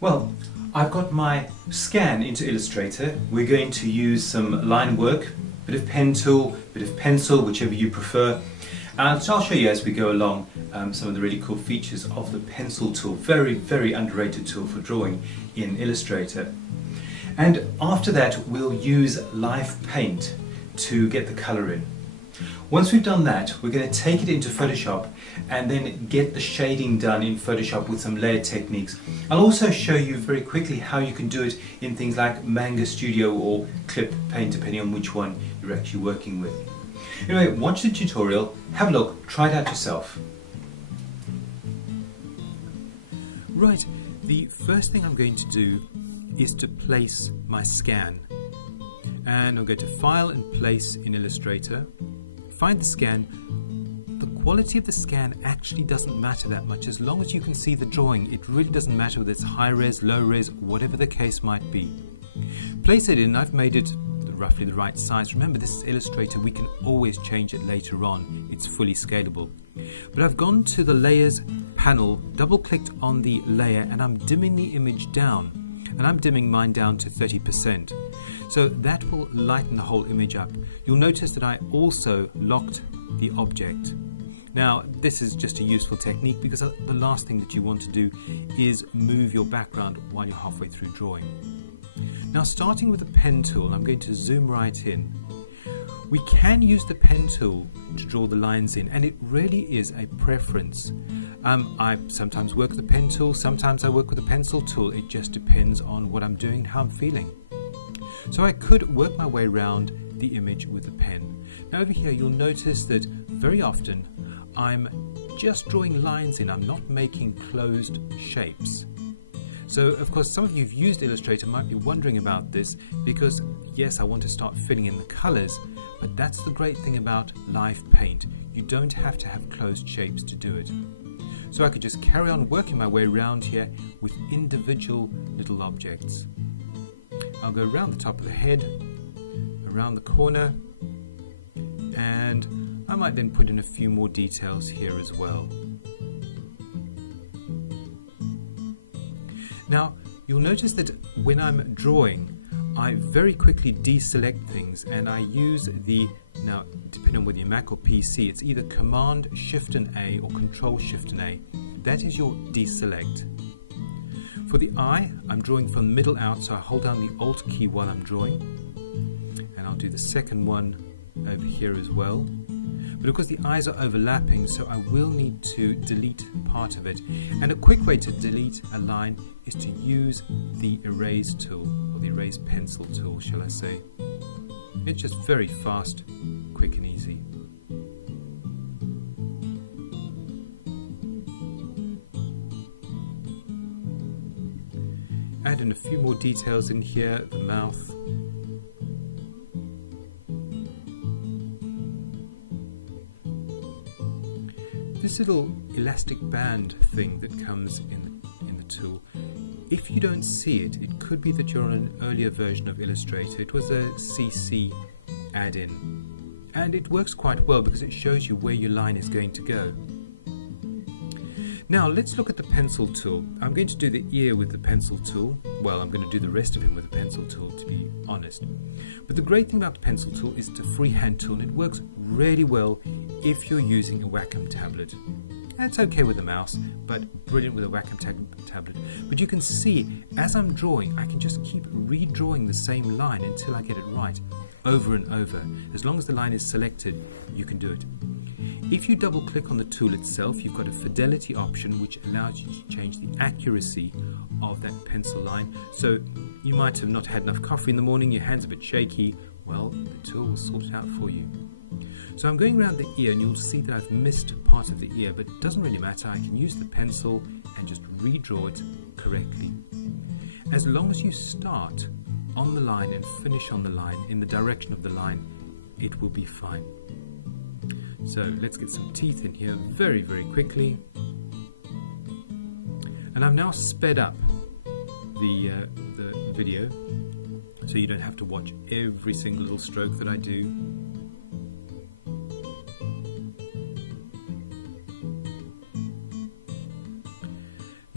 Well, I've got my scan into Illustrator. We're going to use some line work, bit of pen tool, bit of pencil, whichever you prefer. And so I'll show you as we go along some of the really cool features of the pencil tool. Very, very underrated tool for drawing in Illustrator. And after that, we'll use live paint to get the colour in. Once we've done that, we're going to take it into Photoshop and then get the shading done in Photoshop with some layer techniques. I'll also show you very quickly how you can do it in things like Manga Studio or Clip Paint, depending on which one you're actually working with. Anyway, watch the tutorial, have a look, try it out yourself. Right, the first thing I'm going to do is to place my scan. And I'll go to File and Place in Illustrator. Find the scan. The quality of the scan actually doesn't matter that much as long as you can see the drawing. It really doesn't matter whether it's high res, low res, whatever the case might be. Place it in. I've made it roughly the right size. Remember, this is Illustrator. We can always change it later on. It's fully scalable. But I've gone to the Layers panel, double-clicked on the layer, and I'm dimming the image down. And I'm dimming mine down to 30%. So that will lighten the whole image up. You'll notice that I also locked the object. Now, this is just a useful technique because the last thing that you want to do is move your background while you're halfway through drawing. Now, starting with the pen tool, I'm going to zoom right in. We can use the pen tool to draw the lines in, and it really is a preference. I sometimes work with the pen tool, sometimes I work with the pencil tool. It just depends on what I'm doing and how I'm feeling. So I could work my way around the image with the pen. Now over here you'll notice that very often I'm just drawing lines in, I'm not making closed shapes. So of course some of you who've used Illustrator might be wondering about this because yes, I want to start filling in the colours, but that's the great thing about live paint. You don't have to have closed shapes to do it. So I could just carry on working my way around here with individual little objects. I'll go around the top of the head, around the corner, and I might then put in a few more details here as well. Now, you'll notice that when I'm drawing, I very quickly deselect things and I use now depending on whether you're Mac or PC, it's either Command Shift and A or Control Shift and A. That is your deselect. For the eye, I'm drawing from the middle out, so I hold down the Alt key while I'm drawing. And I'll do the second one over here as well. But of course the eyes are overlapping, so I will need to delete part of it. And a quick way to delete a line is to use the Erase tool, or the Erase Pencil tool, shall I say. It's just very fast, quick and easy. Add in a few more details in here, the mouth. This little elastic band thing that comes in the tool, if you don't see it, it could be that you're on an earlier version of Illustrator. It was a CC add-in, and it works quite well because it shows you where your line is going to go. Now let's look at the pencil tool. I'm going to do the ear with the pencil tool. Well, I'm going to do the rest of him with the pencil tool, to be honest. But the great thing about the pencil tool is it's a freehand tool and it works really well if you're using a Wacom tablet. And it's okay with a mouse, but brilliant with a Wacom tablet. But you can see, as I'm drawing, I can just keep redrawing the same line until I get it right, over and over. As long as the line is selected, you can do it. If you double click on the tool itself, you've got a fidelity option which allows you to change the accuracy of that pencil line. So you might have not had enough coffee in the morning, your hand's a bit shaky. Well, the tool will sort it out for you. So I'm going around the ear and you'll see that I've missed part of the ear, but it doesn't really matter. I can use the pencil and just redraw it correctly. As long as you start on the line and finish on the line in the direction of the line, it will be fine. So let's get some teeth in here very, very quickly. And I've now sped up the video so you don't have to watch every single little stroke that I do.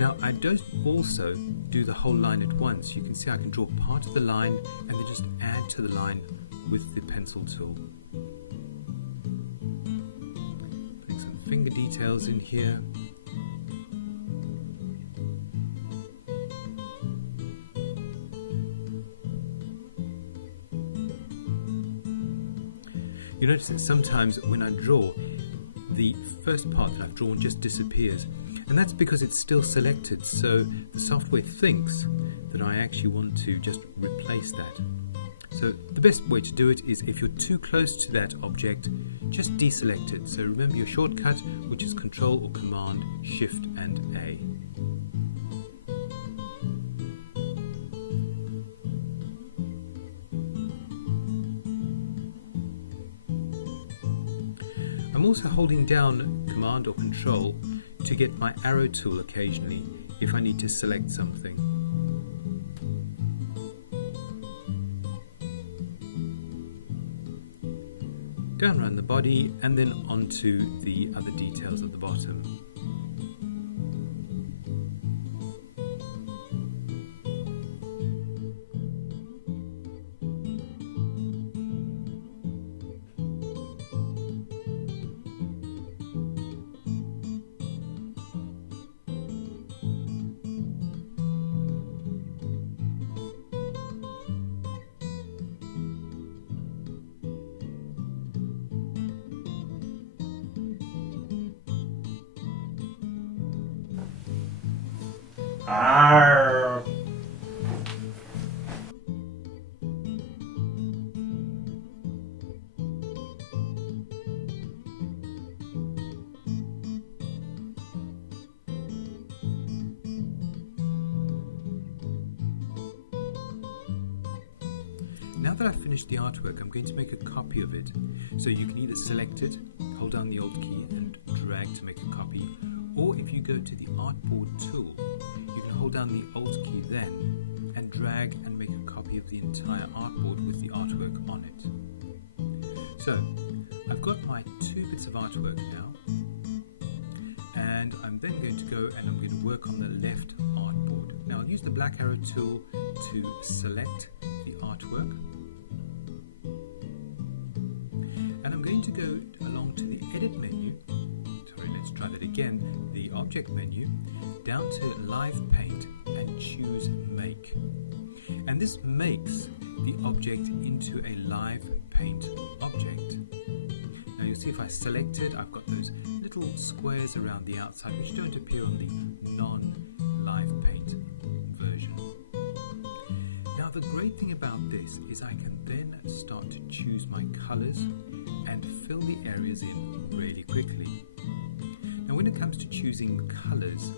Now I don't also do the whole line at once. You can see I can draw part of the line and then just add to the line with the pencil tool. Putting some finger details in here. You notice that sometimes when I draw, the first part that I've drawn just disappears, and that's because it's still selected, so the software thinks that I actually want to just replace that. So the best way to do it is, if you're too close to that object, just deselect it. So remember your shortcut, which is Control or Command, Shift and A. I'm also holding down Command or Control to get my arrow tool occasionally if I need to select something. Down around the body and then onto the other details at the bottom. Arr. Now that I've finished the artwork, I'm going to make a copy of it. So you can either select it, hold down the Alt key and drag to make a copy, or if you go to the Artboard tool, you can hold down the Alt key then and drag and make a copy of the entire artboard with the artwork on it. So I've got my two bits of artwork now, and I'm then going to go and I'm going to work on the left artboard. Now I'll use the black arrow tool to select the artwork, and I'm going to go along to the edit menu, let's try that again, the object menu, down to Live Paint and choose Make. And this makes the object into a live paint object. Now you'll see if I select it, I've got those little squares around the outside which don't appear on the non-live paint version. Now the great thing about this is I can then start to choose my colors and fill the areas in really quickly. Now when it comes to choosing colors,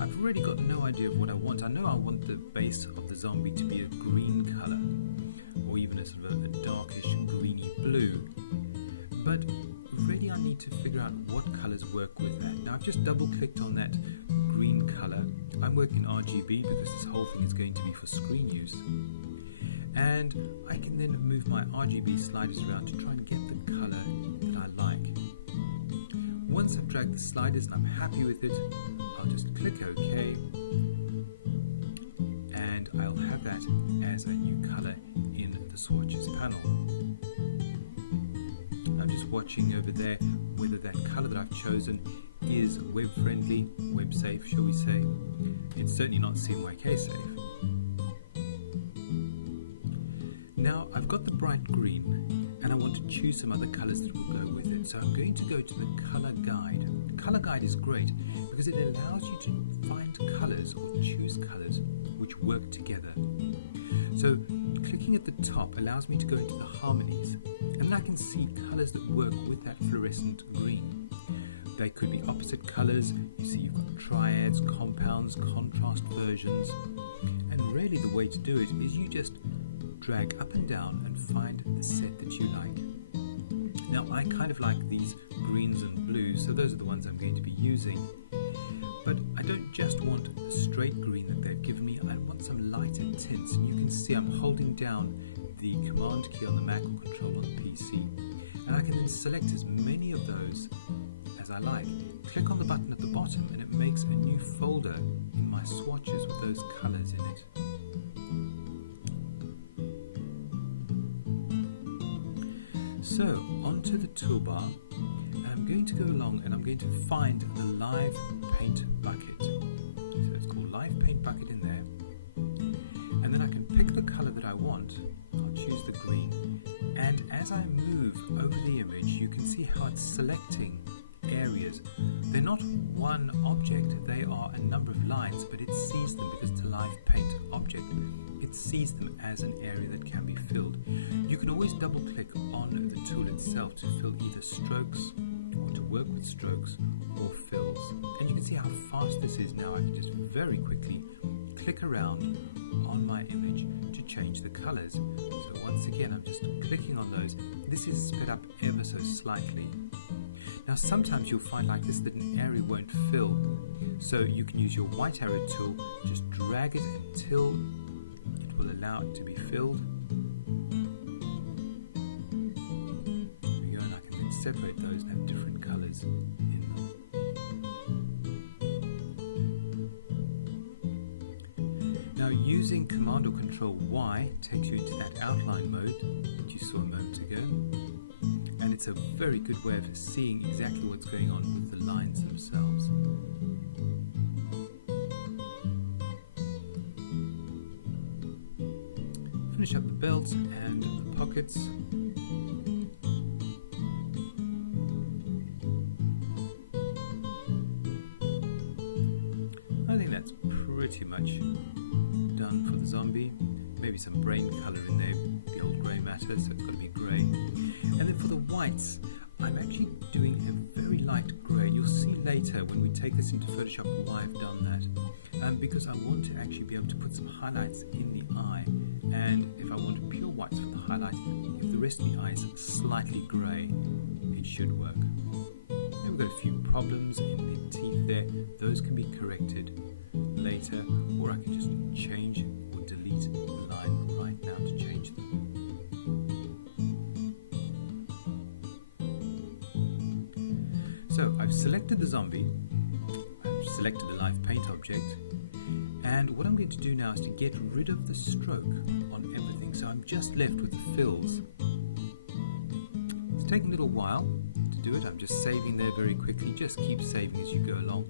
I've really got no idea of what I want. I know I want the base of the zombie to be a green color, or even a sort of a darkish greeny blue, but really I need to figure out what colors work with that. Now I've just double clicked on that green color. I'm working RGB because this whole thing is going to be for screen use, and I can then move my RGB sliders around to try and get the color that I like. Once I've dragged the sliders and I'm happy with it, I'll just click OK, and I'll have that as a new color in the swatches panel. I'm just watching over there whether that color that I've chosen is web friendly, web safe shall we say. It's certainly not CMYK safe. Now I've got the bright green and I want to choose some other colors that will go with it. So I'm going to go to the color guide. The color guide is great because it allows you to find colors or choose colors which work together. So clicking at the top allows me to go into the harmonies, and then I can see colors that work with that fluorescent green. They could be opposite colors. You see you've got triads, compounds, contrast versions, and really the way to do it is you just drag up and down and find the set that you like. Now I kind of like these greens and blues, so those are the ones I'm going to be using. But I don't just want a straight green that they've given me, I want some lighter tints, and you can see I'm holding down the Command key on the Mac or Control on the PC, and I can then select as many of those as I like. Click on the button at the bottom and it makes a new folder in my swatches with those colours in it. So, onto the toolbar, and I'm going to go along and I'm going to find the Live Paint bucket. So it's called Live Paint bucket in there. And then I can pick the colour that I want. I'll choose the green. And as I move over the image, you can see how it's selecting areas. They're not one object, they are a number of lines, but it sees them because it's a Live Paint object. It sees them as an area that can be filled. You can always double click on the tool itself to fill either strokes or to work with strokes or fills. And you can see how fast this is now. I can just very quickly click around on my image to change the colours. So once again, I'm just clicking on those. This is sped up ever so slightly. Now sometimes you'll find like this that an area won't fill. So you can use your white arrow tool, just drag it until it will allow it to be filled. There we go, and I can then separate those and have different colours in them. Now using Command or Control Y takes you into that outline mode that you saw a moment ago. And it's a very good way of seeing exactly what's going on with the lines themselves. Finish up the belt and the pockets. I think that's pretty much done for the zombie. Maybe some brain colour in there, the old grey matter, so it's got to be grey. And then for the whites, I'm actually doing a very light grey. You'll see later when we take this into Photoshop why I've done that. Because I want to actually be able to put some highlights in the eye. And if I wanted pure whites for the highlight, if the rest of the eye is slightly grey, it should work. And we've got a few problems in the teeth there. Those can be corrected later, or I can just change or delete the line right now to change them. So I've selected the zombie, I've selected the Live Paint object, and what I'm going to do now is to get rid of the stroke on everything. So I'm just left with the fills. It's taking a little while to do it. I'm just saving there very quickly. Just keep saving as you go along.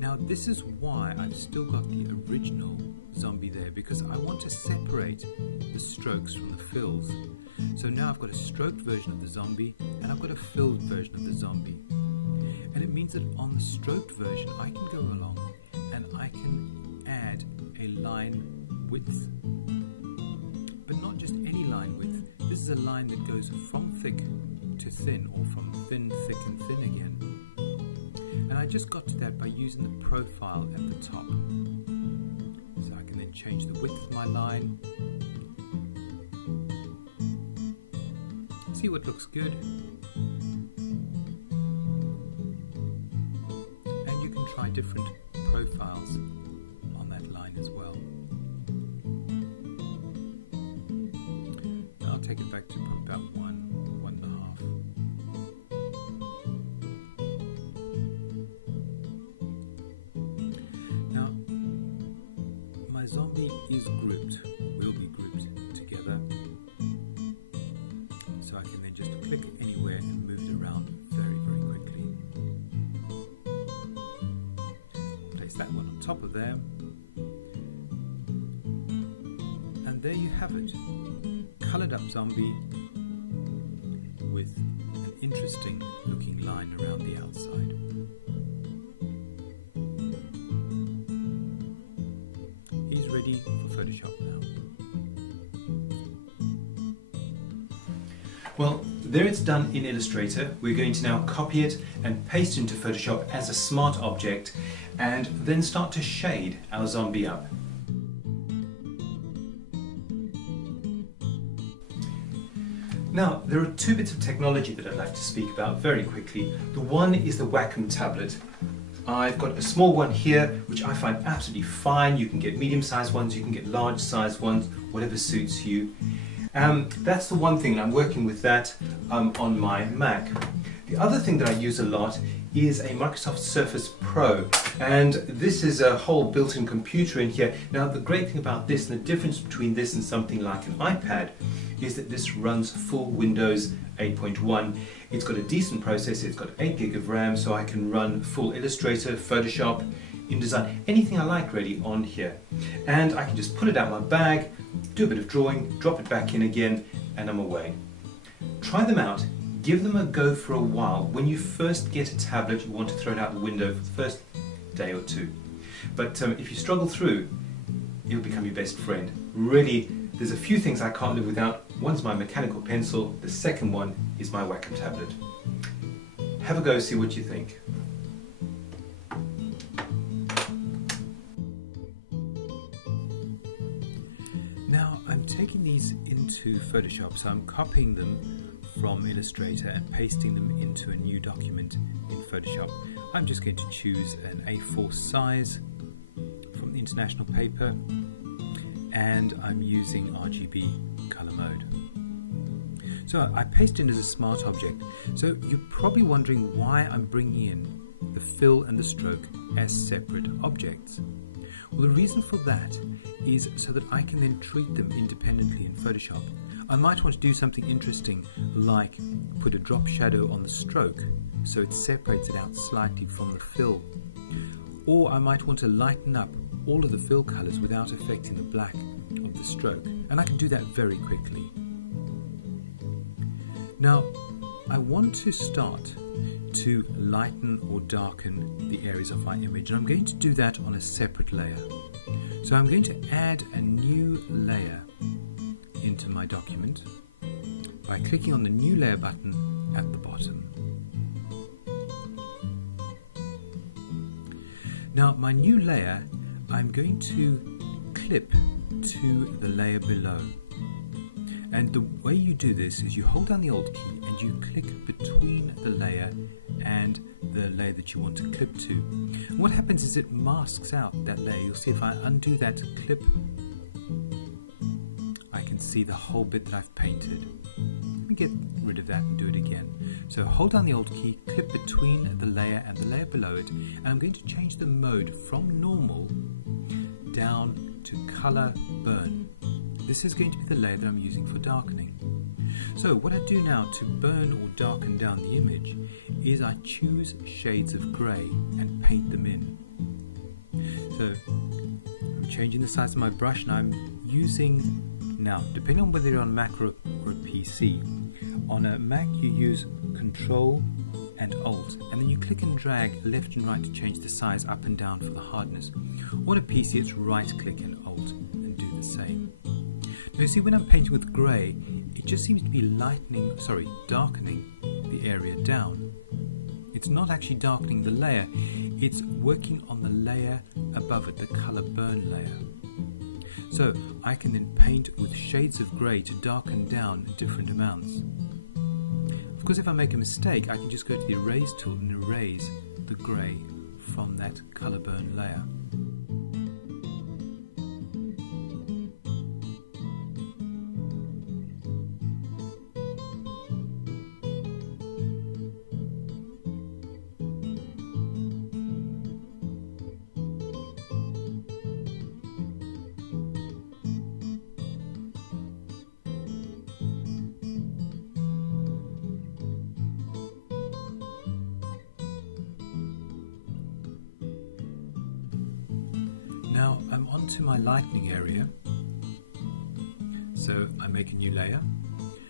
Now this is why I've still got the original zombie there, because I want to separate the strokes from the fills. So now I've got a stroked version of the zombie and I've got a filled version of the zombie. And it means that on the stroked version I can go along and I can add a line width, but not just any line width. This is a line that goes from thick to thin, or from thin, thick and thin again. And I just got to that by using the profile at the top. So I can then change the width of my line. See what looks good. And you can try different profiles on that line as well. I'll take it back to about 1.5. Now, my zombie is grouped, will be grouped together. So I can then just click anywhere and move it around very, very quickly. Place that one on top of there. And there you have it. Coloured up zombie with an interesting looking line around the outside. He's ready for Photoshop now. Well, there it's done in Illustrator. We're going to now copy it and paste it into Photoshop as a smart object and then start to shade our zombie up. Now, there are two bits of technology that I'd like to speak about very quickly. The one is the Wacom Tablet. I've got a small one here, which I find absolutely fine. You can get medium-sized ones, you can get large-sized ones, whatever suits you. That's the one thing, and I'm working with that on my Mac. The other thing that I use a lot is a Microsoft Surface Pro, and this is a whole built-in computer in here. Now the great thing about this, and the difference between this and something like an iPad, is that this runs full Windows 8.1. It's got a decent processor, it's got 8 gig of RAM, so I can run full Illustrator, Photoshop, InDesign, anything I like really on here. And I can just pull it out of my bag, do a bit of drawing, drop it back in again, and I'm away. Try them out. Give them a go for a while. When you first get a tablet, you want to throw it out the window for the first day or two. But if you struggle through, it'll become your best friend. Really, there's a few things I can't live without. One's my mechanical pencil, the second one is my Wacom tablet. Have a go, see what you think. Now I'm taking these into Photoshop, so I'm copying them from Illustrator and pasting them into a new document in Photoshop. I'm just going to choose an A4 size from the International Paper, and I'm using RGB color mode. So I paste in as a smart object. So you're probably wondering why I'm bringing in the fill and the stroke as separate objects. Well, the reason for that is so that I can then treat them independently in Photoshop. I might want to do something interesting like put a drop shadow on the stroke so it separates it out slightly from the fill. Or I might want to lighten up all of the fill colors without affecting the black of the stroke, and I can do that very quickly. Now I want to start to lighten or darken the areas of my image, and I'm going to do that on a separate layer. So I'm going to add a new layer into my document by clicking on the new layer button at the bottom. Now my new layer I'm going to clip to the layer below, and the way you do this is you hold down the Alt key and you click between the layer and the layer that you want to clip to. And what happens is it masks out that layer. You'll see if I undo that clip, I can see the whole bit that I've painted. Let me get rid of that and do it again. So hold down the Alt key, clip between the layer and the layer below it, and I'm going to change the mode from normal down to color burn. This is going to be the layer that I'm using for darkening. So what I do now to burn or darken down the image is I choose shades of grey and paint them in. So I'm changing the size of my brush, and I'm using, now depending on whether you're on a Mac or a PC, on a Mac you use Control and Alt, and then you click and drag left and right to change the size up and down for the hardness. On a PC it's right click and Alt and do the same. Now you see, when I'm painting with grey, it just seems to be darkening the area down. It's not actually darkening the layer, it's working on the layer above it, the colour burn layer. So I can then paint with shades of grey to darken down different amounts. Of course, if I make a mistake, I can just go to the erase tool and erase the grey from that colour burn layer. Now I'm onto my lightning area, so I make a new layer,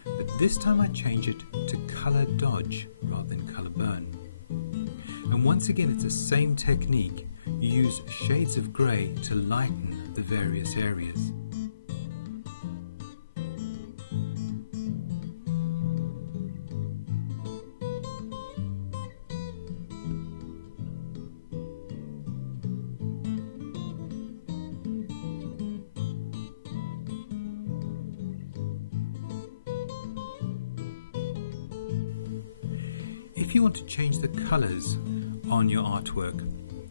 but this time I change it to color dodge rather than color burn. And once again it's the same technique. You use shades of grey to lighten the various areas. If you want to change the colors on your artwork,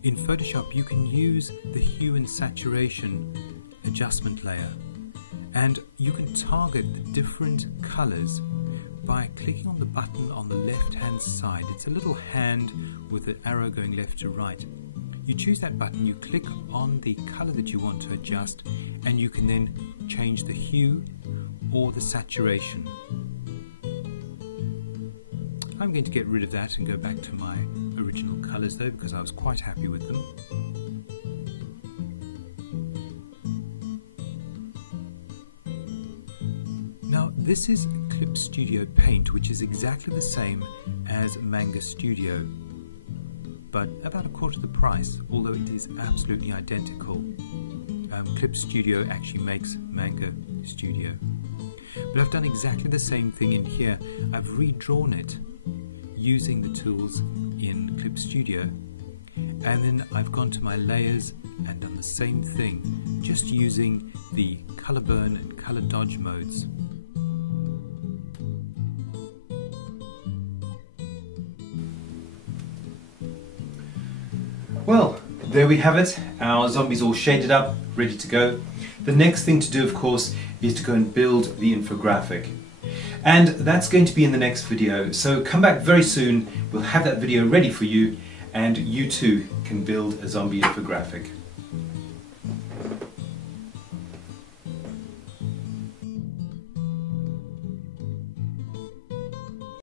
in Photoshop you can use the hue and saturation adjustment layer, and you can target the different colors by clicking on the button on the left hand side. It's a little hand with an arrow going left to right. You choose that button, you click on the color that you want to adjust, and you can then change the hue or the saturation. I'm going to get rid of that and go back to my original colors though, because I was quite happy with them. Now this is Clip Studio Paint, which is exactly the same as Manga Studio, but about a quarter the price, although it is absolutely identical. Clip Studio actually makes Manga Studio. But I've done exactly the same thing in here. I've redrawn it using the tools in Clip Studio, and then I've gone to my layers and done the same thing, just using the color burn and color dodge modes. Well, there we have it. Our zombies all shaded up, ready to go. The next thing to do, of course, is to go and build the infographic. And that's going to be in the next video. So come back very soon. We'll have that video ready for you, and you too can build a zombie infographic.